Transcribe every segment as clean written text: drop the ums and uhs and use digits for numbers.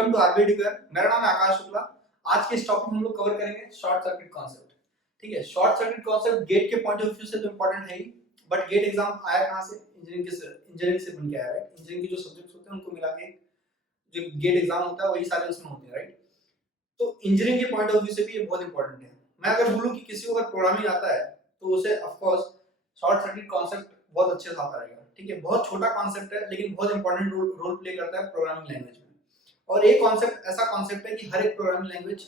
Welcome to RB Educare. मेरा नाम है आकाश शुक्ला। आज के इस टॉपिक में हम लोग कवर करेंगे शॉर्ट सर्किट कॉन्सेप्ट। ठीक है, शॉर्ट सर्किट कॉन्सेप्ट गेट के पॉइंट ऑफ व्यू से तो इंपॉर्टेंट है ही, बट गेट एग्जाम आया कहां से? इंजीनियरिंग से बन के आया, राइट? इंजीनियरिंग के जो सब्जेक्ट्स होते हैं उनको मिला के जो गेट एग्जाम होता है वही सारे उसमें होते हैं, राइट? तो इंजीनियरिंग के पॉइंट ऑफ व्यू से भी ये बहुत इंपॉर्टेंट है। मैं अगर बोलूं कि किसी को अगर प्रोग्रामिंग आता है तो उसे of course short circuit concept बहुत अच्छे से आता रहेगा। ठीक है, बहुत छोटा कॉन्सेप्ट है लेकिन बहुत इंपॉर्टेंट रोल प्ले करता है प्रोग्रामिंग लैंग्वेज में। और एक कॉन्सेप्ट ऐसा कॉन्सेप्ट है कि हर एक प्रोग्रामिंग लैंग्वेज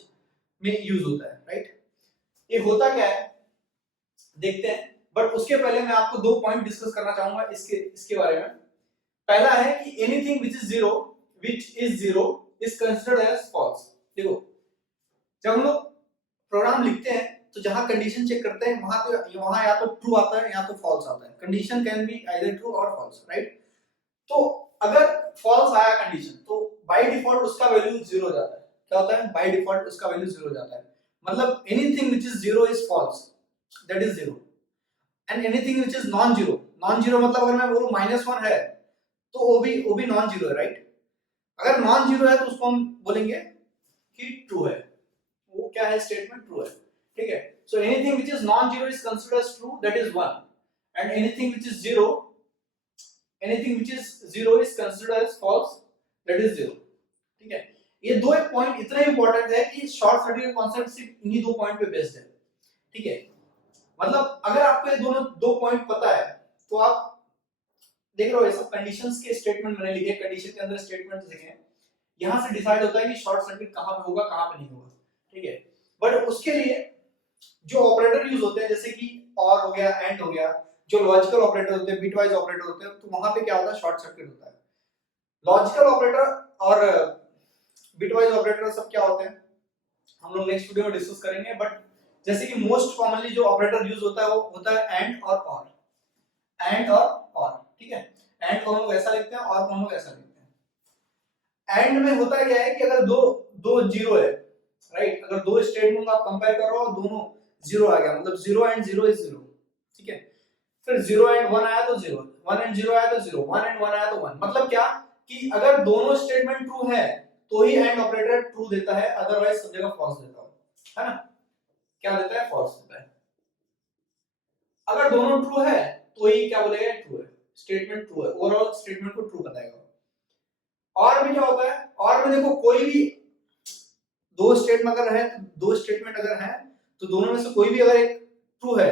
में यूज होता है, राइट? ये होता क्या है देखते हैं, बट उसके पहले मैं आपको दो पॉइंट डिस्कस करना चाहूंगा इसके बारे में। पहला है कि anything which is zero is considered as false. देखो, जब हम लोग प्रोग्राम लिखते हैं तो जहां कंडीशन चेक करते हैं वहां या तो ट्रू आता है या तो फॉल्स आता है। Condition can be either true or false, right? तो अगर फॉल्स आया कंडीशन तो बाय डिफॉल्ट उसका वैल्यू जीरो हो जाता है। क्या होता है? बाय डिफॉल्ट उसका वैल्यू जीरो हो जाता है। मतलब anything which is zero is false, that is zero. And anything which is non zero मतलब अगर मैं बोलूं -1 है तो वो भी नॉन जीरो है, राइट? अगर नॉन जीरो है तो उसको हम बोलेंगे कि ट्रू है। वो क्या है? स्टेटमेंट ट्रू है। ठीक है, so anything which is non zero is considered as true, that is 1, and anything which is zero is considered as false, that is zero. ठीक है, ये दो एक पॉइंट इतने इंपॉर्टेंट है कि शॉर्ट सर्किट कॉन्सेप्ट सिर्फ इन्हीं दो पॉइंट पे बेस्ड है। ठीक है, मतलब अगर आपको ये दोनों दो पॉइंट पता है तो आप देख रहे हो ये सब कंडीशंस के स्टेटमेंट मैंने लिखे, कंडीशन के अंदर स्टेटमेंट्स लिखे हैं। यहां से डिसाइड होता है कि शॉर्ट सर्किट कहां पे होगा कहां पे नहीं होगा। ठीक है, बट उसके लिए जो ऑपरेटर यूज होते हैं जैसे कि और हो गया, एंड हो गया, जो लॉजिकल ऑपरेटर होते हैं, बिटवाइज ऑपरेटर होते हैं, तो वहां पे क्या होता है? शॉर्ट सर्किट होता है। लॉजिकल ऑपरेटर और बिटवाइज ऑपरेटर सब क्या होते हैं हम लोग नेक्स्ट वीडियो में डिस्कस करेंगे, बट जैसे कि मोस्ट कॉमनली जो ऑपरेटर यूज होता है वो होता है एंड और और। ठीक है, एंड को हम लोग ऐसा लिखते हैं और को हम लोग ऐसा लिखते हैं। एंड में होता क्या है कि अगर दो दो जीरो है, राइट? अगर दो स्टेटमेंट आप कंपेयर करो और दोनों जीरो आ गया मतलब zero and zero is zero. ठीक है, फिर जीरो एंड वन आया तो जीरो, वन एंड जीरो आया तो जीरो, वन एंड वन आया तो वन। मतलब क्या कि अगर दोनों स्टेटमेंट ट्रू है तो ही एंड ऑपरेटर ट्रू देता है, अदरवाइज सब जगह फॉल्स देता है ना? क्या देता है? फॉल्स देता है। अगर दोनों ट्रू है तो ही क्या बोलेगा? ट्रू है, स्टेटमेंट ट्रू है, ओवरऑल स्टेटमेंट को ट्रू बताएगा। और भी क्या होता है? और में देखो, कोई भी दो स्टेटमेंट अगर है तो दोनों में से कोई भी अगर एक ट्रू है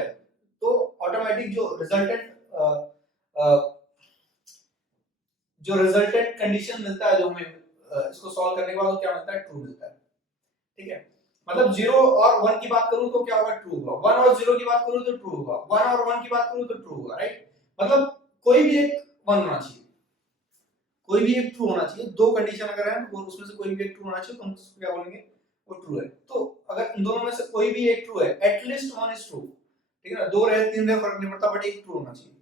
तो ऑटोमेटिक जो रिजल्टेंट कंडीशन मिलता है, जो हमें इसको सॉल्व करने के बाद क्या मिलता है? ट्रू मिलता है। ठीक है, मतलब 0 और 1 की बात करूं तो क्या होगा? ट्रू होगा। 1 और 0 की बात करूं तो ट्रू होगा। 1 और 1 की बात करूं तो ट्रू होगा, राइट? मतलब कोई भी एक 1 होना चाहिए, कोई भी एक ट्रू होना चाहिए। दो कंडीशन अगर है तो उसमें से कोई भी एक ट्रू होना चाहिए, तो हम उसको क्या बोलेंगे? वो ट्रू है। तो अगर इन दोनों में से कोई भी एक ट्रू है, एटलीस्ट वन इज ट्रू। ठीक है ना? दो रहे तीन रहे फर्क नहीं पड़ता, बट एक ट्रू होना चाहिए।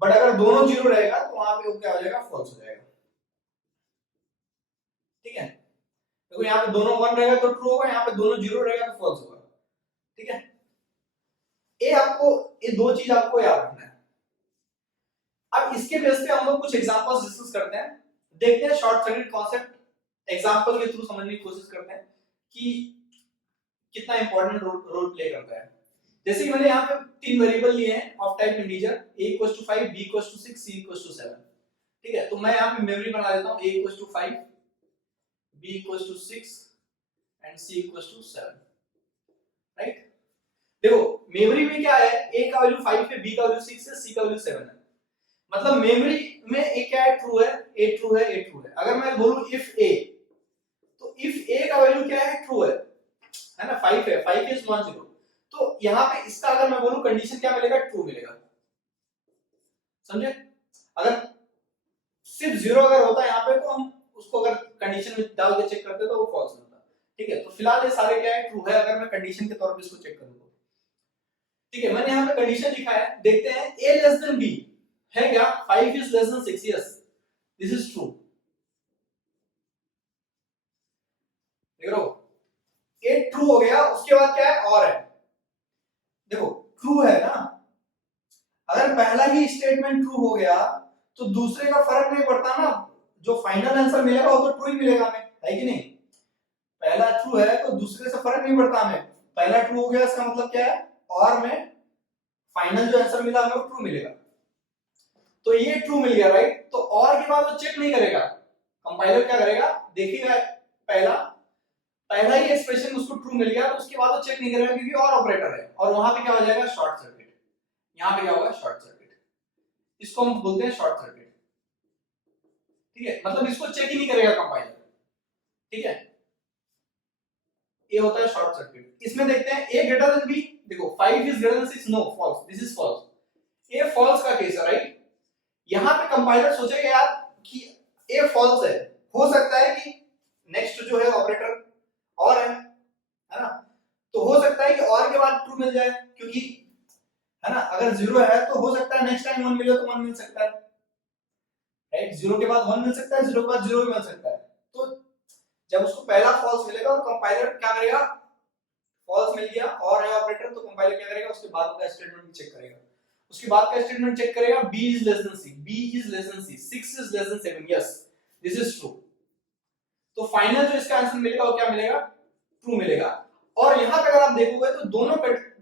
बट अगर दोनों जीरो रहेगा तो वहां पे वो क्या हो जाएगा? फॉल्स हो जाएगा। ठीक है, देखो यहाँ पे दोनों 1 रहेगा तो ट्रू होगा, यहाँ पे दोनों जीरो रहेगा तो फॉल्स होगा। ठीक है, ये दो चीज आपको याद रखना है। अब इसके बेस पे हम लोग कुछ एग्जांपल्स डिस्कस करते हैं, देखते हैं शॉर्ट सर्किट कॉन्सेप्ट एग्जांपल के थ्रू समझने की कोशिश करते हैं कि कितना इंपॉर्टेंट रोल प्ले करता है। जैसे कि मैंने यहाँ पे तीन वेरिएबल लिए हैं of type integer, a 5, b 6, c 7। ठीक है, तो मैं यहाँ पे मेमोरी बना देता हूँ, a 5, b 6 and c 7, right? देखो मेमोरी में क्या है? a का वैल्यू 5 है, b का वैल्यू 6 है, c का वैल्यू 7 है। मतलब मेमोरी में a क्या है? ट्रू है, a ट्रू है, a ट्रू है। अगर मैं बोलूं इफ a, तो इफ a का वैल्यू क्या है? ट्रू है ना? 5 है, 5 इज नॉन जीरो। तो यहाँ पे इसका अगर मैं बोलूं कंडीशन क्या मिलेगा? ट्रू मिलेगा। समझे? अगर सिर्फ जीरो अगर होता है यहाँ पे तो हम उसको अगर कंडीशन में डाल के चेक करते तो वो फॉल्स होता। ठीक है, तो फिलहाल ये सारे क्या है? ट्रू है, अगर मैं कंडीशन के तौर पे इसको चेक करूं तो। ठीक है, मैंने यहाँ पे कंडीशन लिखा है, देखते हैं a लेस देन b है क्या? 5 is less than 6, yes this is true. देख रहे हो, a ट्रू हो गया, उसके बाद क्या है? और है। देखो ट्रू है ना, अगर पहला ही स्टेटमेंट ट्रू हो गया तो दूसरे का फर्क नहीं पड़ता ना, जो फाइनल आंसर मिलेगा वो तो ट्रू ही मिलेगा हमें, है कि नहीं? पहला ट्रू है तो दूसरे से फर्क नहीं पड़ता हमें, पहला ट्रू हो गया इसका मतलब क्या है, और में फाइनल जो आंसर मिला हमें वो ट्रू मिलेगा। तो ये ट्रू मिल गया राइट, तो और के बाद वो चेक नहीं करेगा, कंपाइलर क्या करेगा, देखिएगा पहला पहला ही एक्सप्रेशन उसको ट्रू मिल गया तो उसके बाद वो चेक नहीं करेगा क्योंकि और ऑपरेटर है, और वहां पे क्या हो जाएगा, शॉर्ट सर्किट। यहाँ पे क्या होगा, शॉर्ट सर्किट, इसको हम बोलते हैं शॉर्ट सर्किट। ठीक है, मतलब इसको चेक ही नहीं करेगा कंपाइलर। ठीक है, ये होता है शॉर्ट सर्किट। इसमें देखते हैं a ग्रेटर देन b, देखो 5 is greater than 6, no false, this is false, ये फॉल्स का केस है राइट। यहां पे कंपाइलर सोचेगा यार कि a फॉल्स है, हो सकता है कि नेक्स्ट जो है ऑपरेटर और है ना, तो हो सकता है कि और के बाद ट्रू मिल जाए, क्योंकि है ना, अगर 0 है तो हो सकता है नेक्स्ट टाइम 1 मिले तो 1 मिल सकता है राइट, 0 के बाद 1 मिल सकता है, 0 के बाद 0 भी मिल सकता है। तो जब उसको पहला फॉल्स मिलेगा तो कंपाइलर क्या करेगा, फॉल्स मिल गया और है ऑपरेटर, तो कंपाइलर क्या करेगा, उसके बाद का स्टेटमेंट चेक करेगा, उसके बाद का स्टेटमेंट चेक करेगा, b is less than c, b is less than c, 6 is less than 7, yes this is true। तो फाइनल जो इसका आंसर मिलेगा वो क्या मिलेगा, ट्रू मिलेगा। और यहां पे अगर आप देखोगे तो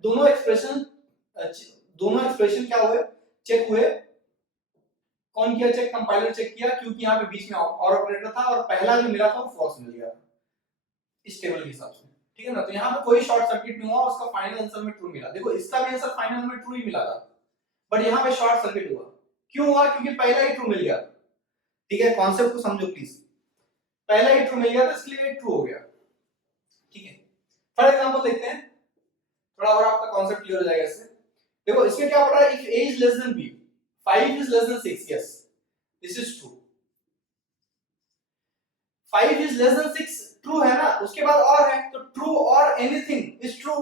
दोनों एक्सप्रेशन क्या हुए, चेक हुए, कौन किया चेक, कंपाइलर चेक किया, क्योंकि यहाँ पे बीच में और ऑपरेटर था और पहला जो मिला था वो फॉल्स मिल गया इस टेबल के हिसाब से। ठीक है ना, तो यहाँ पे कोई शॉर्ट सर्किट नहीं हुआ, उसका फाइनल आंसर में ट्रू मिला। देखो इसका भी आंसर फाइनल में ट्रू ही मिला था, बट यहाँ पे शॉर्ट सर्किट हुआ, क्यों हुआ, क्योंकि पहला ही ट्रू मिल गया। ठीक है, कॉन्सेप्ट को समझो प्लीज, पहला ही ट्रू मिल गया तो इसलिए ट्रू हो गया। ठीक है, फॉर एग्जांपल देखते हैं, थोड़ा और आपका कॉन्सेप्ट क्लियर हो जाएगा इससे। देखो इसमें क्या पड़ रहा है, if a is less than b, 5 is less than 6, yes this is true, 5 is less than 6 true है ना, उसके बाद और है तो ट्रू और anything is true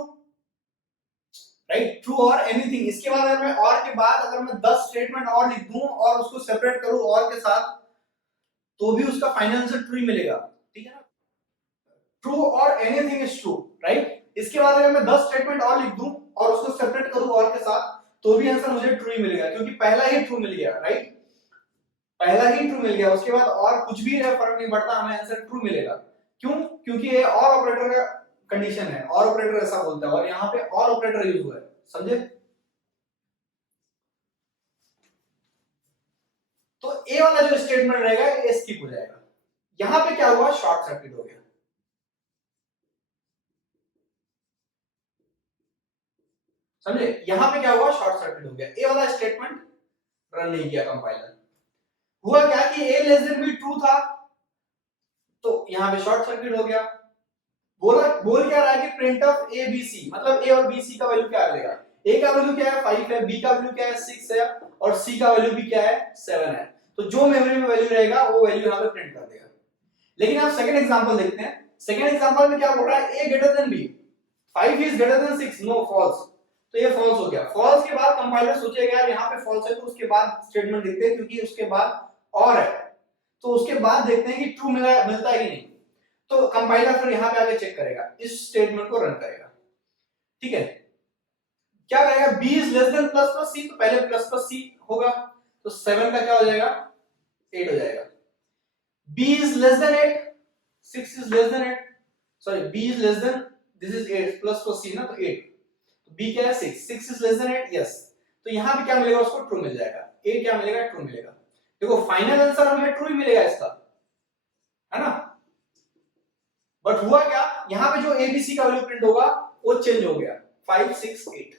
right, true और एनीथिंग। इसके बाद अगर मैं और के बाद अगर मैं 10 स्टेटमेंट और लिख दूं और उसको सेपरेट करूं और के साथ, तो भी उसका फाइनल आंसर ट्रू ही मिलेगा। ठीक है ना, ट्रू और एनीथिंग इज ट्रू राइट। इसके बाद अगर मैं 10 स्टेटमेंट और लिख दूं और उसको सेपरेट करूं और के साथ, तो भी आंसर मुझे ट्रू ही मिलेगा, क्योंकि पहला ही ट्रू मिल गया राइट, पहला ही ट्रू मिल गया, उसके बाद और कुछ भी है फर्क नहीं पड़ता, हमें आंसर ट्रू मिलेगा। क्यों, क्योंकि ये और ऑपरेटर का कंडीशन है, और ऑपरेटर ऐसा बोलता है और यहाँ पे और ऑपरेटर यूज हुआ है, समझे? तो ए वाला जो स्टेटमेंट रहेगा ये स्किप हो जाएगा। यहां पे क्या हुआ, शॉर्ट सर्किट हो गया, समझे? यहां पे क्या हुआ, शॉर्ट सर्किट हो गया, ए वाला स्टेटमेंट रन नहीं किया कंपाइलर। हुआ क्या कि ए लेस देन बी ट्रू था, तो यहां पे शॉर्ट सर्किट हो गया। बोल क्या रहा है कि print of A B C, मतलब ए और बी सी का वैल्यू क्या मिलेगा, ए का वैल्यू क्या है 5 है, बी का वैल्यू क्या है 6 है, और सी का वैल्यू भी क्या है 7 है। तो जो मेमोरी में वैल्यू रहेगा वो वैल्यू यहां पे प्रिंट कर देगा। लेकिन आप सेकंड एग्जांपल देखते हैं, सेकंड एग्जांपल में क्या बोल रहा है, A greater than B, 5 is greater than 6, no false, तो ये फॉल्स हो गया। फॉल्स के बाद कंपाइलर सोचेगा यार यहाँ पे फॉल्स है, तो उसके बाद स्टेटमेंट लिखते हैं, क्योंकि उसके बाद और है, तो उसके बाद देखते हैं कि ट्रू मिलता है कि नहीं। तो कंपाइलर फिर यहाँ पे आके चेक करेगा, इस स्टेटमेंट को रन करेगा। ठीक है, क्या करेगा, b is less than plus plus c, तो पहले प्लस प्लस c होगा, तो 7 का क्या हो जाएगा 8 हो जाएगा। b is less than 8, 6 is less than 8, sorry b is less than, this is 8 plus plus c ना, तो 8, तो b क्या है 6, 6 इज लेस देन 8, यस, तो यहां पे क्या मिलेगा उसको ट्रू मिल जाएगा, a क्या मिलेगा ट्रू मिलेगा। देखो फाइनल आंसर हमें ट्रू ही मिलेगा इसका, है ना, बट हुआ क्या, यहां पे जो एबीसी का वैल्यू प्रिंट होगा वो चेंज हो गया 5 6 8।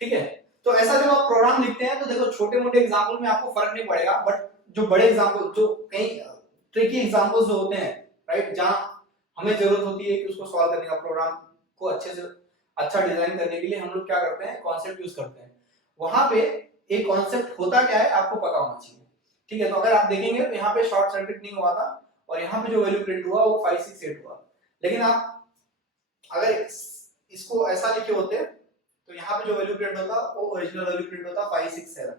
ठीक है, तो ऐसा जब आप प्रोग्राम लिखते हैं तो देखो छोटे मोटे एग्जांपल में आपको फर्क नहीं पड़ेगा, बट जो बड़े एग्जांपल, जो कई ट्रिकी एग्जांपल्स जो होते हैं राइट, जहां हमें जरूरत होती है कि उसको सॉल्व करने का, प्रोग्राम को अच्छे से अच्छा डिजाइन करने के लिए हम लोग क्या करते हैं, कॉन्सेप्ट यूज करते हैं। वहां पे एक कॉन्सेप्ट होता क्या है आपको पता होना चाहिए। ठीक है, तो अगर आप देखेंगे तो यहाँ पे शॉर्ट सर्किट नहीं हुआ था, और यहाँ पे जो वैल्यू प्रिंट हुआ वो 5 6 8 हुआ। लेकिन आप अगर इसको ऐसा लिखे होते तो यहाँ पे जो वैल्यू प्रिंट होता वो ओरिजिनल वैल्यू प्रिंट होता 5 6 7।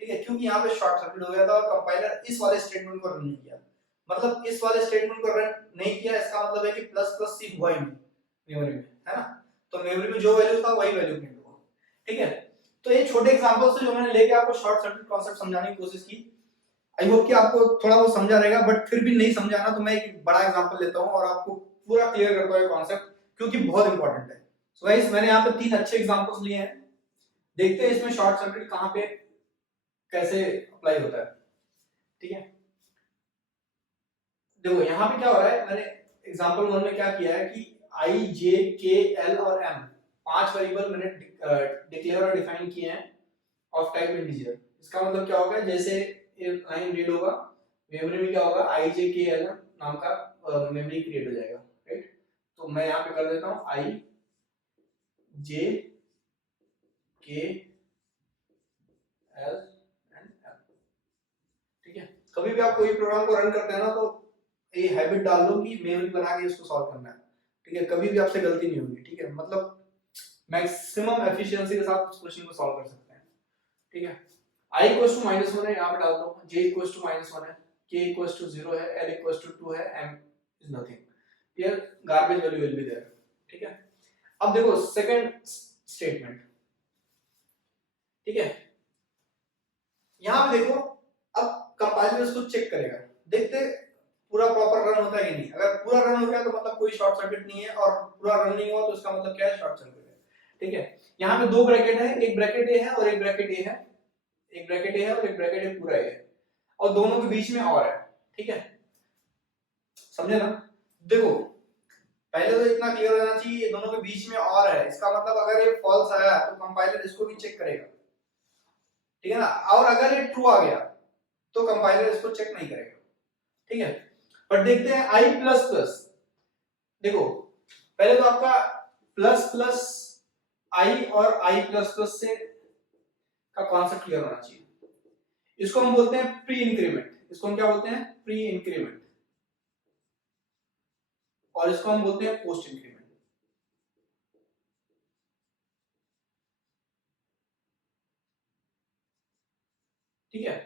ठीक है, क्योंकि यहाँ पे शॉर्ट सर्किट हो गया था और कंपाइलर इस वाले स्टेटमेंट को रन नहीं किया, मतलब इस वाले स्टेटमेंट को रन नहीं किया, इसका मतलब है कि प्लस प्लस सी हुआ ही नहीं मेमोरी में, है ना, तो मेमोरी में जो वैल्यू था वही वैल्यू प्रिंट हुआ। ठीक है, तो ये छोटे एग्जांपल से जो मैंने लेके आपको शॉर्ट सर्किट कॉन्सेप्ट समझाने की कोशिश की, आई होप कि आपको थोड़ा वो समझा रहेगा, बट फिर भी नहीं समझा ना तो मैं एक बड़ा एग्जांपल लेता हूँ और आपको पूरा क्लियर करता हूँ ये कॉन्सेप्ट, क्योंकि बहुत इंपॉर्टेंट है। सो गाइस मैंने यहाँ पे 3 अच्छे एग्जांपल्स लिए हैं, देखते हैं इसमें शॉर्ट सर्किट कहाँ पे कैसे अप्लाई होता है। ठीक है, देखो यहाँ पे क्या हो रहा है, मैंने एग्जांपल 1 में क्या किया है कि आई जे के एल और एम 5 वेरिएबल मैंने डिक्लेयर और डिफाइन किए हैं ऑफ टाइप इंटीजर। इसका मतलब क्या होगा, जैसे लाइन रीड होगा मेमोरी में क्या होगा आई जे के एल नाम का मेमोरी क्रिएट हो जाएगा, राइट। तो मैं यहाँ पे कर देता हूँ आई जे के एल एंड एम। ठीक है, कभी भी आप कोई प्रोग्राम को रन करते हैं ना तो ये हैबिट डाल लो कि मेमोरी बना के इसको सॉल्व करना है। ठीक है, कभी भी आपसे गलती नहीं होगी। ठीक है, मतलब मैक्सिमम एफिशिएंसी के साथ उस क्वेश्चन को सॉल्व कर सकते हैं। ठीक है, i इक्वल्स टू -1 है, यहाँ पे डाल दो, j इक्वल्स टू -1 है, k इक्वल्स टू 0 है, l इक्वल्स टू 2 है, m is nothing. Here garbage value will be there. ठीक है, अब देखो सेकंड स्टेटमेंट। ठीक है, यहाँ पे देखो अब कंपाइलर इसको चेक करेगा, देखते पूरा प्रॉपर रन होता है कि नहीं। अगर पूरा रन हो गया तो मतलब कोई शॉर्ट सर्किट नहीं है, और पूरा रन नहीं हुआ तो इसका मतलब क्या है, शॉर्ट सर्किट है। ठीक है, यहाँ पे 2 ब्रैकेट है, एक ब्रैकेट ए है और एक ब्रैकेट ए है, एक ब्रैकेट ए है और एक ब्रैकेट ए पूरा ए है, और दोनों के बीच में और है। ठीक है, समझे ना। देखो पहले तो इतना क्लियर हो जाना चाहिए, ये दोनों के बीच में और है, इसका मतलब अगर ये फॉल्स आया तो कंपाइलर इसको भी चेक करेगा। ठीक है ना, और अगर ये ट्रू आ गया तो कंपाइलर इसको चेक नहीं करेगा। ठीक है, पर देखते हैं आई प्लस प्लस। देखो पहले तो आपका प्लस प्लस आई और आई प्लस प्लस से का कॉन्सेप्ट क्लियर होना चाहिए। इसको हम बोलते हैं प्री इंक्रीमेंट, इसको हम क्या बोलते हैं, प्री इंक्रीमेंट, और इसको हम बोलते हैं पोस्ट इंक्रीमेंट। ठीक है,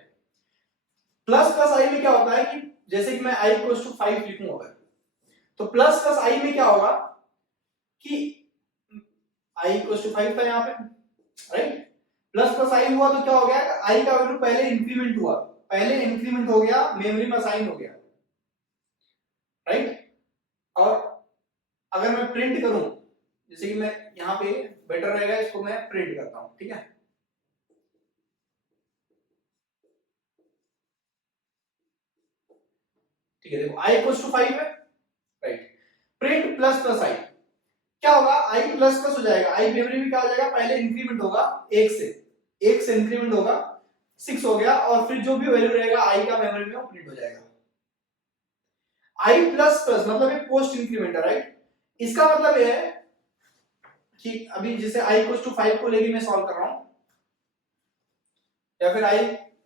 प्लस प्लस आई में क्या होता है कि जैसे कि मैं आई इक्वल्स टू 5 लिखूंगा, तो प्लस प्लस आई में क्या होगा कि आई इक्वल्स टू 5 था यहाँ पे, राइट। प्लस प्लस आई हुआ तो क्या हो गया, आई का वैल्यू पहले इंक्रीमेंट हुआ, पहले इंक्रीमेंट हो गया, मेमोरी में असाइन हो गया, राइट। और अगर मैं प्रिंट करूं, जैसे कि मैं यहाँ पे बेटर रहेगा, इसको मैं प्रिंट करता हूं। ठीक है, ठीक है, देखो i इक्वल्स टू 5 है, right. Print plus plus i क्या होगा, i प्लस प्लस हो जाएगा, i मेमोरी में क्या हो जाएगा, पहले इंक्रीमेंट होगा 1 से इंक्रीमेंट होगा 6 हो गया, और फिर जो भी वैल्यू रहेगा i का मेमोरी में वो प्रिंट हो जाएगा। i प्लस प्लस मतलब एक पोस्ट इंक्रीमेंट है, राइट। इसका मतलब ये है कि अभी जैसे i इक्वल्स टू 5 को लेके मैं सॉल्व कर रहा हूं, या फिर i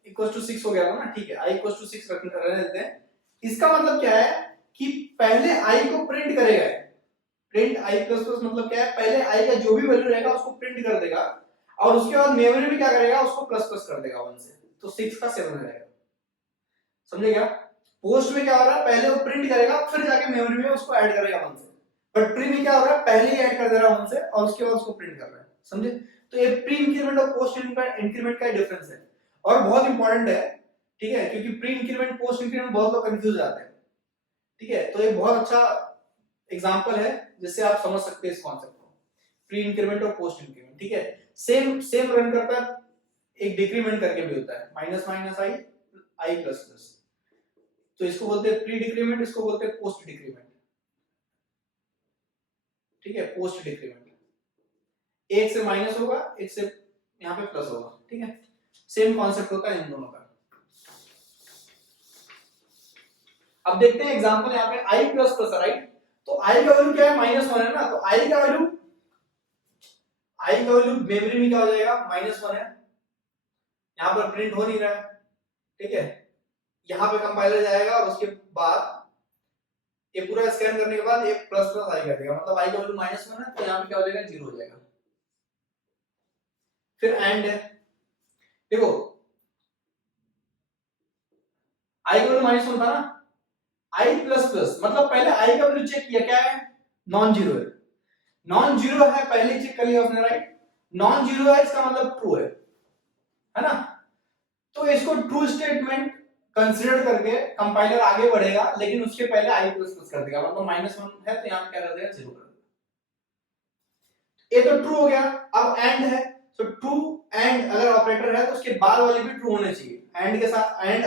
इक्वल्स टू 6 हो गया था ना, ठीक है, i इक्वल्स टू 6 रहने देते हैं। इसका मतलब क्या है कि पहले i को प्रिंट करेगा, प्रिंट i प्लस प्लस मतलब क्या है, पहले i का जो भी वैल्यू रहेगा उसको प्रिंट कर देगा, और उसके बाद मेमोरी में क्या करेगा, उसको प्लस प्लस कर देगा 1 से, तो 6 का 7 रहेगा। समझे क्या, पोस्ट में क्या हो रहा है, पहले वो प्रिंट करेगा फिर जाके मेमोरी में उसको ऐड करेगा 1 से, बट प्री में क्या हो रहा है, पहले ही ऐड कर दे रहा है 1 से और उसके बाद उसको प्रिंट कर रहा है। समझे, तो ये प्री इंक्रीमेंट और पोस्ट इंक्रीमेंट का डिफरेंस है, और बहुत इंपॉर्टेंट है। ठीक है, क्योंकि प्री इंक्रीमेंट पोस्ट इंक्रीमेंट बहुत लोग कंफ्यूज हो जाते हैं। ठीक है, तो ये बहुत अच्छा एग्जांपल है जिससे आप समझ सकते हैं इस कॉन्सेप्ट को, प्री इंक्रीमेंट और पोस्ट इंक्रीमेंट। ठीक है, सेम सेम रन करता है, एक डिक्रीमेंट करके भी होता है, माइनस माइनस आई आई प्लस प्लस, तो इसको बोलते हैं प्री डिक्रीमेंट, इसको बोलते हैं पोस्ट डिक्रीमेंट। ठीक है, पोस्ट डिक्रीमेंट, एक से माइनस होगा, एक से यहाँ पे प्लस होगा। ठीक है, सेम कॉन्सेप्ट होता है इन दोनों का। अब देखते हैं एग्जांपल यहाँ पे i प्लस प्लस, राइट। तो i का वैल्यू क्या है, -1 है ना, तो i का वैल्यू मेमोरी में क्या हो जाएगा, -1 है, यहाँ पर प्रिंट हो नहीं रहा है। ठीक है, यहाँ पे कंपाइलर जाएगा और उसके बाद ये पूरा स्कैन करने के बाद ये प्लस प्लस आई कर देगा, मतलब i का वैल्यू -1 है, तो यहाँ पे क्या हो जाएगा, 0 हो जाएगा। फिर एंड है, देखो i का वैल्यू -1 था ना, i प्लस प्लस मतलब पहले i का वैल्यू चेक किया, क्या है, नॉन जीरो है, नॉन जीरो है, पहले चेक कर लिया उसने, राइट। नॉन जीरो है इसका मतलब ट्रू है ना, तो इसको ट्रू स्टेटमेंट कंसिडर करके कंपाइलर आगे बढ़ेगा, लेकिन उसके पहले आई प्लस प्लस कर देगा, मतलब -1 है तो यहाँ पे क्या कर देगा, 0 कर देगा। ये तो ट्रू हो गया। अब एंड है तो ट्रू एंड अगर ऑपरेटर है तो उसके बाद वाले भी ट्रू होने चाहिए। एंड के साथ एंड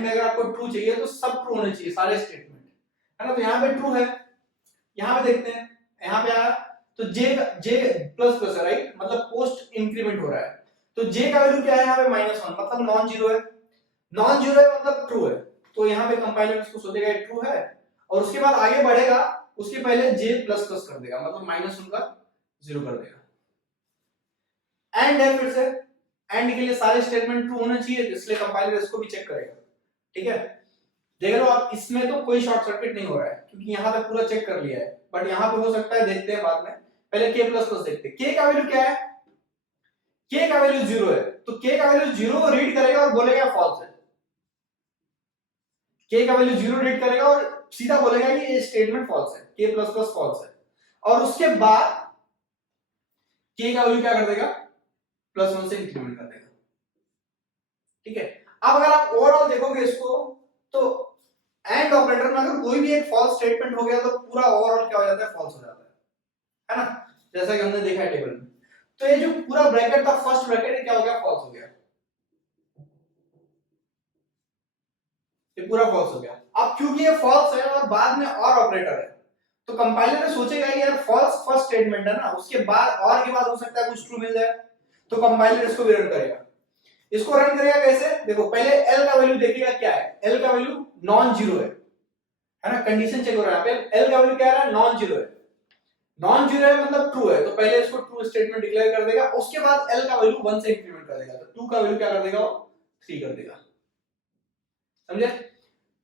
में अगर आपको ट्रू चाहिए तो सब ट्रू होने चाहिए, सारे स्टेटमेंट, है ना। तो यहाँ पे ट्रू है, यहाँ पे देखते हैं, यहाँ पे आया तो जे प्लस प्लस है, राइट, मतलब पोस्ट इंक्रीमेंट हो रहा है। तो जे का वैल्यू क्या है यहाँ पे -1, मतलब नॉन जीरो है। नॉन जीरो है मतलब ट्रू है, तो यहाँ पे कंपाइलर इसको सोचेगा ट्रू है, और उसके बाद आगे बढ़ेगा, उसके पहले जे प्लस प्लस कर देगा, मतलब -1 का 0 कर देगा। एंड है, फिर से एंड के लिए सारे स्टेटमेंट ट्रू होना चाहिए, तो इसलिए कंपाइलर इसको भी चेक करेगा। ठीक है, देख लो आप, इसमें तो कोई शॉर्ट सर्किट नहीं हो रहा है क्योंकि यहाँ पे पूरा चेक कर लिया है, बट यहाँ पे हो सकता है, देखते हैं बाद में, पहले k प्लस प्लस देखते हैं। k का वैल्यू क्या है, k का वैल्यू 0 है, तो k का वैल्यू 0 रीड करेगा और बोलेगा फॉल्स है। k का वैल्यू 0 रीड करेगा और सीधा बोलेगा कि ये स्टेटमेंट फॉल्स है, k प्लस प्लस फॉल्स है, और उसके बाद k का वैल्यू क्या कर देगा, +1 से इंक्रीमेंट कर देगा। ठीक है, अब अगर आप ओवरऑल देखोगे इसको, तो एंड ऑपरेटर में अगर कोई भी एक फॉल्स स्टेटमेंट हो गया तो पूरा ओवरऑल क्या हो जाता है, फॉल्स हो जाता है ना, जैसा कि हमने देखा है टेबल में। तो ये जो पूरा ब्रैकेट था, फर्स्ट ब्रैकेट, ये क्या हो गया, फॉल्स हो गया, ये पूरा फॉल्स हो गया। अब क्योंकि ये फॉल्स है और बाद में और ऑपरेटर है, तो कंपाइलर ने सोचेगा कि यार फॉल्स फर्स्ट स्टेटमेंट है ना, उसके बाद और के बाद हो सकता है कुछ ट्रू मिल जाए, तो कंपाइलर इसको भी रन करेगा। इसको रन करेगा कैसे, देखो पहले L का वैल्यू देखिएगा क्या है, L का वैल्यू नॉन जीरो है ना, कंडीशन चेक हो रहा है यहाँ पे, L का वैल्यू क्या है, नॉन जीरो है। नॉन जीरो है मतलब ट्रू है, तो पहले इसको ट्रू स्टेटमेंट डिक्लेयर कर देगा, उसके बाद L का वैल्यू 1 से इंक्रीमेंट कर देगा, तो 2 का वैल्यू क्या कर देगा, 3 कर देगा। समझे?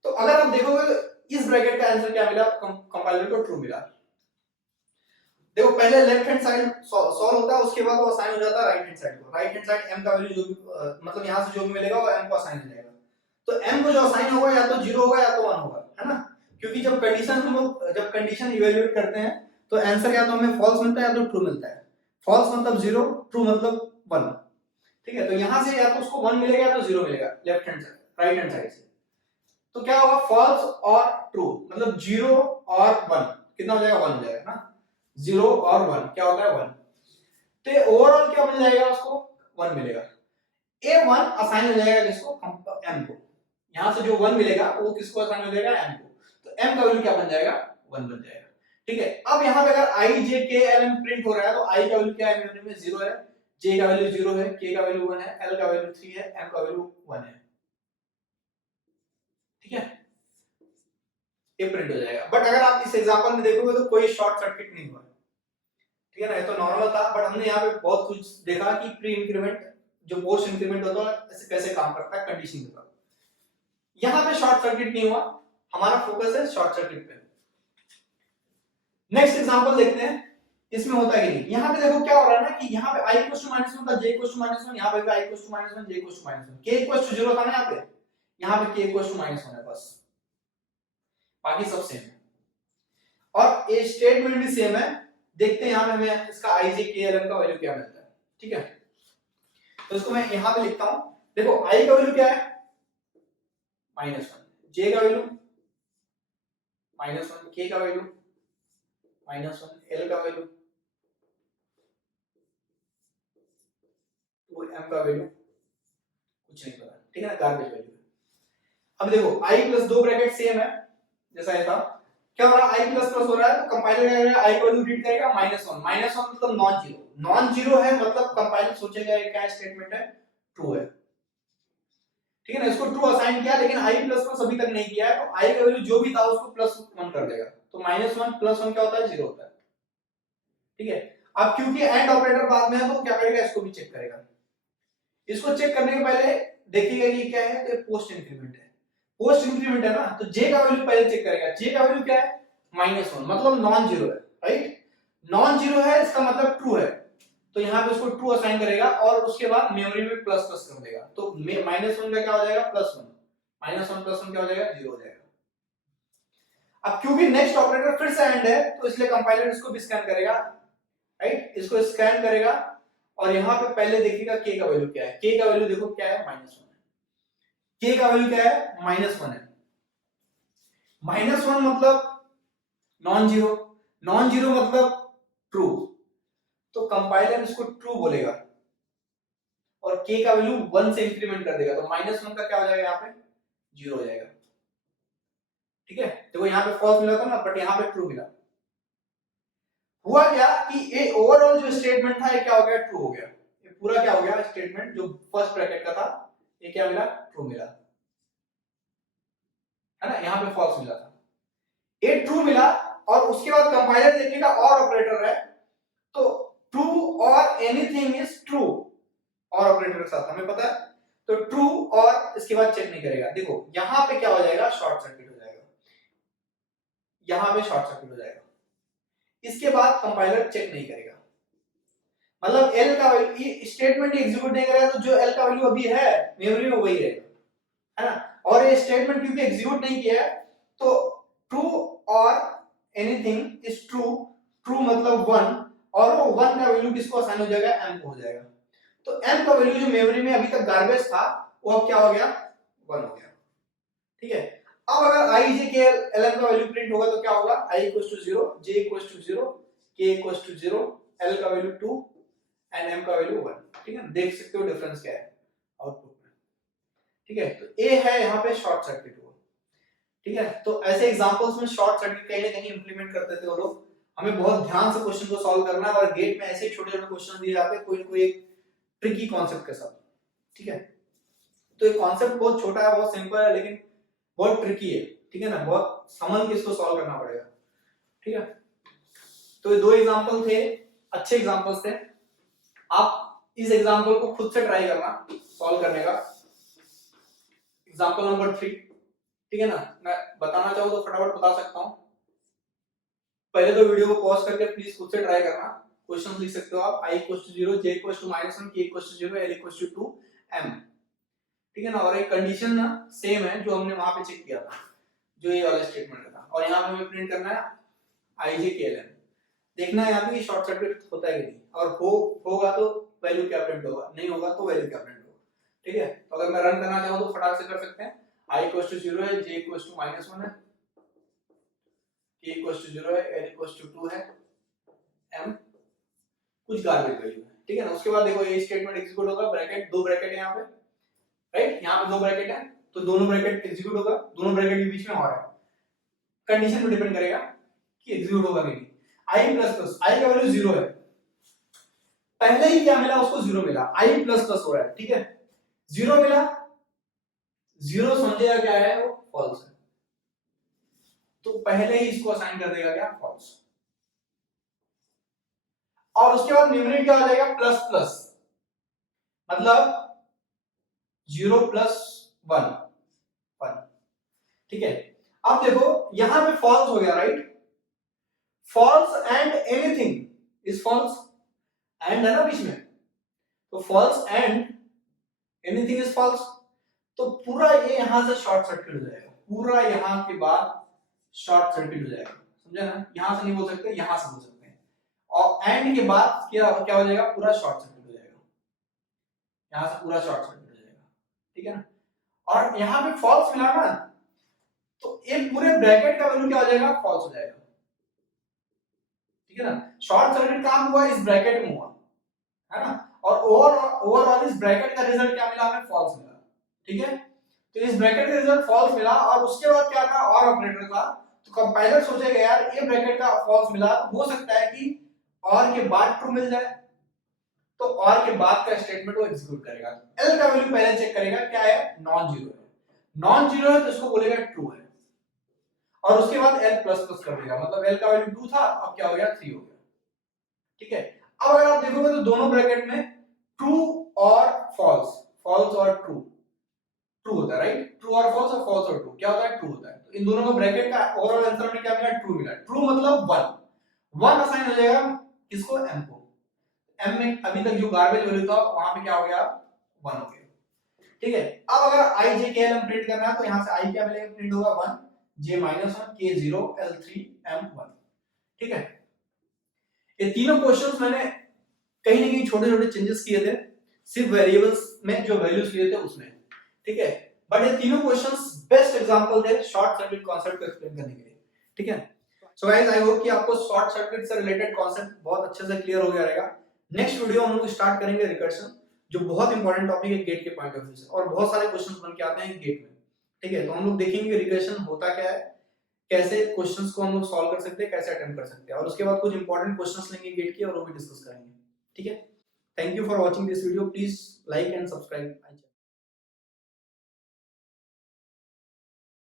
तो अगर आप देखोगे तो इस ब्रैकेट का आंसर क्या मिला, कंपाइलर को ट्रू मिला। देखो पहले लेफ्ट हैंड साइड सॉल्व होता है, उसके बाद वो असाइन हो जाता है राइट हैंड साइड को। राइट हैंड साइड m का वैल्यू जो भी मतलब यहां से जो भी मिलेगा वो m को असाइन हो जाएगा। तो m को जो असाइन होगा या तो 0 होगा या तो 1 होगा, है ना, क्योंकि जब कंडीशन इवैल्यूएट करते हैं तो आंसर या तो हमें फॉल्स मिलता है या तो ट्रू मिलता है। फॉल्स मतलब 0, ट्रू मतलब 1। ठीक है, तो यहां से या तो उसको 1 मिलेगा या तो 0 मिलेगा, left hand side, right hand side से। तो क्या होगा, फॉल्स और ट्रू, मतलब 0 और 1 कितना हो जाएगा, 1 हो जाएगा ना। 0 और 1 क्या होता है, 1। तो ओवरऑल क्या मिल जाएगा, उसको 1 मिलेगा। A1 असाइन हो जाएगा किसको, m को। यहां से जो 1 मिलेगा वो किसको असाइन हो जाएगा, m को। तो m का वैल्यू क्या बन जाएगा, 1 बन जाएगा। ठीक है, अब यहां पे अगर i j k l m print हो रहा है तो i का वैल्यू क्या है, मेमोरी में 0 है, j का वैल्यू 0 है, k का वैल्यू 1 है, l का वैल्यू 3 है, m का वैल्यू 1 है। ठीक है, ये प्रिंट हो जाएगा। बट अगर आप इस एग्जांपल में देखोगे तो कोई शॉर्ट सर्किट नहीं हुआ। ठीक है ना, ये तो नॉर्मल था, बट हमने यहाँ पे बहुत कुछ देखा कि प्री इंक्रीमेंट जो पोस्ट इंक्रीमेंट होता है ऐसे कैसे काम करता है कंडीशन के साथ। यहाँ पे शॉर्ट सर्किट नहीं हुआ, हमारा फोकस है शॉर्ट सर्किट पे। नेक्स्ट एग्जांपल देखते हैं, इसमें होता है कि नहीं। यहाँ पे देखो क्या हो रहा है ना कि यहाँ पे i इक्वल टू -1 था, j इक्वल टू -1, यहाँ पे भी i equal to -1, j equal to -1, k equal to 0 था ना यहाँ पे k इक्वल टू -1 है बस, बाकी सब सेम है और ये स्टेटमेंट भी सेम है। देखते हैं यहाँ पे हमें इसका i j k l m का वैल्यू क्या मिलता है। ठीक है, तो इसको मैं यहाँ पे लिखता हूँ। देखो i का वैल्यू क्या है, -1, j का वैल्यू -1, k का वैल्यू -1, l का वैल्यू, तो m का वैल्यू कुछ नहीं पता। ठीक है ना, गार्बेज वैल्यू। अब देखो i प्लस 2 ब्रैकेट सेम है जैसा ये था, क्या हो रहा है, i प्लस प्लस हो रहा है, तो कंपाइलर क्या करेगा, i को वैल्यू रीड करेगा -1 मतलब नॉन जीरो। नॉन जीरो है मतलब कंपाइलर सोचेगा ये क्या स्टेटमेंट है, ट्रू है। ठीक है ना, इसको ट्रू असाइन किया, लेकिन i प्लस प्लस अभी तक नहीं किया है, तो i का वैल्यू जो भी था उसको +1 कर देगा, तो -1 + 1 क्या होता है, 0 होता है। ठीक है, अब क्योंकि एंड ऑपरेटर बाद में है तो क्या करेगा, इसको भी चेक करेगा। इसको चेक करने के पहले देखिएगा कि क्या है, तो पोस्ट इंक्रीमेंट है। पोस्ट इंक्रीमेंट है ना, तो j का वैल्यू पहले चेक करेगा। j का वैल्यू क्या है, -1 मतलब नॉन जीरो है, राइट। नॉन जीरो है इसका मतलब ट्रू है, तो यहाँ पे उसको ट्रू असाइन करेगा और उसके बाद मेमोरी में प्लस प्लस कर देगा, तो -1 का क्या हो जाएगा, +1, -1 + 1 क्या हो जाएगा, 0 हो जाएगा। अब क्योंकि नेक्स्ट ऑपरेटर फिर से एंड है तो इसलिए कंपाइलर इसको भी स्कैन करेगा, राइट, इसको स्कैन करेगा और यहाँ पे पहले देखिएगा k का वैल्यू क्या है। k का वैल्यू देखो क्या है, -1 है। के का वैल्यू क्या है, -1 है। -1 मतलब नॉन जीरो, नॉन जीरो मतलब ट्रू, तो कंपाइलर इसको ट्रू बोलेगा और k का वैल्यू 1 से इंक्रीमेंट कर देगा, तो -1 का क्या हो जाएगा, यहाँ पे 0 हो जाएगा। ठीक है, देखो यहाँ पे फॉल्स मिला था ना, बट यहाँ पे ट्रू मिला। हुआ क्या कि ये ओवरऑल जो स्टेटमेंट था ये क्या हो गया, ट्रू हो गया। ये पूरा क्या हो गया स्टेटमेंट जो फर्स्ट ब्रैकेट का था, ये क्या मिला, ट्रू मिला, है ना। यहाँ पे फॉल्स मिला था, ये ट्रू मिला, और उसके बाद कंपाइलर देखेगा और ऑपरेटर है, तो ट्रू और एनीथिंग इज ट्रू, और ऑपरेटर के साथ हमें पता है, तो ट्रू और इसके बाद चेक नहीं करेगा। देखो यहां पे क्या हो जाएगा, शॉर्ट सर्किट हो जाएगा, यहां पे शॉर्ट सर्किट हो जाएगा। इसके बाद कंपाइलर चेक नहीं करेगा, मतलब एल का वैल्यू स्टेटमेंट एग्जीक्यूट नहीं करेगा, तो जो एल का वैल्यू अभी है मेमोरी में वही रहेगा, है ना। और ये स्टेटमेंट क्योंकि एग्जीक्यूट नहीं किया है, तो ट्रू और एनीथिंग इज ट्रू, ट्रू मतलब 1, और वो 1 का वैल्यू किसको असाइन हो जाएगा, m को हो जाएगा। तो m का वैल्यू जो मेमोरी में अभी तक गार्बेज था वो अब क्या हो गया, 1 हो गया। ठीक है, अब अगर i j k l m का वैल्यू प्रिंट होगा तो क्या होगा, i = 0, j = 0, k = 0, l का वैल्यू 2 एंड m का वैल्यू 1। ठीक है, देख सकते हो डिफरेंस क्या है आउटपुट में। ठीक है, तो a है यहाँ पे शॉर्ट सर्किट हुआ। ठीक है, तो ऐसे एग्जांपल्स में शॉर्ट सर्किट कहीं ना कहीं इंप्लीमेंट करते थे वो लोग। हमें बहुत ध्यान से क्वेश्चन को सॉल्व करना है, और गेट में ऐसे छोटे छोटे क्वेश्चन दिए जाते हैं कोई ना कोई एक ट्रिकी कॉन्सेप्ट के साथ। ठीक है, तो ये कॉन्सेप्ट बहुत छोटा है, बहुत सिंपल है, लेकिन बहुत ट्रिकी है। ठीक है ना, बहुत समझ के इसको सॉल्व करना पड़ेगा। ठीक है, तो ये दो एग्जांपल थे, अच्छे एग्जांपल्स थे। आप इस एग्जांपल को खुद से ट्राई करना सॉल्व करने का। एग्जांपल नंबर 3, ठीक है ना, मैं बताना चाहूँ तो फटाफट बता सकता हूँ। पहले तो वीडियो को पॉज करके प्लीज खुद से ट्राई करना। क्वेश्चन लिख सकते हो आप, i = 0, j = -1, k = 0, l = 2, m। ठीक है ना, और एक कंडीशन ना सेम है जो हमने वहां पे चेक किया था, जो ये वाला स्टेटमेंट था, और यहाँ पे हमें प्रिंट करना है i j k l m। देखना है यहाँ पे शॉर्ट सर्किट होता है कि नहीं, और होगा तो वैल्यू क्या प्रिंट होगा, नहीं होगा तो वैल्यू क्या प्रिंट होगा। ठीक है, तो अगर मैं रन करना चाहूँ तो फटाक से कर सकते हैं। i = 0 है, j = -1 है, k = 0 है, l = 2 है, m कुछ गार्बेज वैल्यू है। ठीक है ना, उसके बाद देखो ये स्टेटमेंट एग्जीक्यूट होगा, ब्रैकेट, दो ब्रैकेट है यहाँ पे, राइट, यहाँ पे दो ब्रैकेट है, तो दोनों ब्रैकेट एग्जीक्यूट होगा, दोनों ब्रैकेट के बीच में और है। कंडीशन पे डिपेंड करेगा कि एग्जीक्यूट होगा कि नहीं। i का वैल्यू 0 है, पहले ही क्या मिला उसको 0 मिला, i प्लस हो रहा है। ठीक है, 0 मिला, 0 समझेगा क्या है, वो फॉल्स है, तो पहले ही इसको असाइन कर देगा क्या, फॉल्स। और उसके बाद न्यूमरेटर क्या हो जाएगा, प्लस प्लस, मतलब 0 + 1 1। ठीक है, अब देखो यहां पे फॉल्स हो गया, right, false and anything is false, and है ना बीच में, तो false and anything is false, तो पूरा ये यहां से शॉर्ट सर्किट हो जाएगा, पूरा यहां के बाद शॉर्ट सर्किट हो जाएगा, समझे ना। यहां से नहीं बोल सकते, यहां से बोल सकते हैं, और एंड के बाद क्या क्या हो जाएगा, पूरा शॉर्ट सर्किट हो जाएगा, यहां से पूरा शॉर्ट सर्किट हो जाएगा। ठीक है ना, और यहां पे फॉल्स मिला ना, तो ये पूरे ब्रैकेट का वैल्यू क्या हो जाएगा, फॉल्स हो जाएगा। ठीक है ना, शॉर्ट सर्किट काम हुआ इस ब्रैकेट में हुआ, है ना, और ओवरऑल इस ब्रैकेट का रिजल्ट क्या मिला, हमें फॉल्स मिला। ठीक है, तो इस ब्रैकेट का रिजल्ट फॉल्स मिला, और उसके बाद क्या था, और ऑपरेटर था, तो कंपाइलर सोचेगा यार ये ब्रैकेट का फॉल्स मिला, हो सकता है कि और के बाद ट्रू मिल जाए, तो और के बाद का स्टेटमेंट वो एग्जीक्यूट करेगा। एल का वैल्यू पहले चेक करेगा क्या है, नॉन जीरो है, नॉन जीरो है तो इसको बोलेगा ट्रू है, और उसके बाद l प्लस प्लस कर देगा, मतलब l का वैल्यू 2 था, अब क्या हो गया, 3 हो गया। ठीक है, अब अगर आप देखोगे तो दोनों ब्रैकेट में ट्रू और फॉल्स, फॉल्स और ट्रू, ट्रू होता है, राइट, ट्रू और फॉल्स, और फॉल्स और ट्रू क्या होता है, ट्रू होता है। तो इन दोनों को ब्रैकेट का ओवरऑल आंसर में क्या मिला, ट्रू मिला। ट्रू मतलब 1 1 असाइन हो जाएगा किसको, m को। m में अभी तक जो गार्बेज वैल्यू था वहां पे क्या हो गया, 1 हो गया। ठीक है, अब अगर i j k l m print करना है तो यहां से i क्या मिलेगा, प्रिंट होगा 1, j -1, k 0, l 3, m 1। ठीक है, ये तीनों क्वेश्चंस मैंने कहीं ना कहीं छोटे छोटे चेंजेस किए थे, सिर्फ वेरिएबल्स में जो वैल्यूज लिए थे उसमें। ठीक है, बट ये तीनों क्वेश्चंस बेस्ट एग्जांपल थे शॉर्ट सर्किट कॉन्सेप्ट को एक्सप्लेन करने के लिए, ठीक है। सो गाइस आई होप कि आपको शॉर्ट सर्किट से रिलेटेड कॉन्सेप्ट बहुत अच्छे से क्लियर हो गया रहेगा। नेक्स्ट वीडियो हम लोग स्टार्ट करेंगे रिकर्शन, जो बहुत इंपॉर्टेंट टॉपिक है गेट के पॉइंट ऑफ व्यू से, और बहुत सारे क्वेश्चंस बन के आते हैं गेट में, ठीक है। तो हम लोग देखेंगे रिकर्शन होता क्या है, कैसे क्वेश्चंस को हम लोग सॉल्व कर सकते हैं, कैसे अटेम्प्ट कर सकते हैं, और उसके बाद कुछ इंपॉर्टेंट क्वेश्चंस लेंगे गेट के और वो भी डिस्कस करेंगे, ठीक है। Thank you for watching this video, please like and subscribe.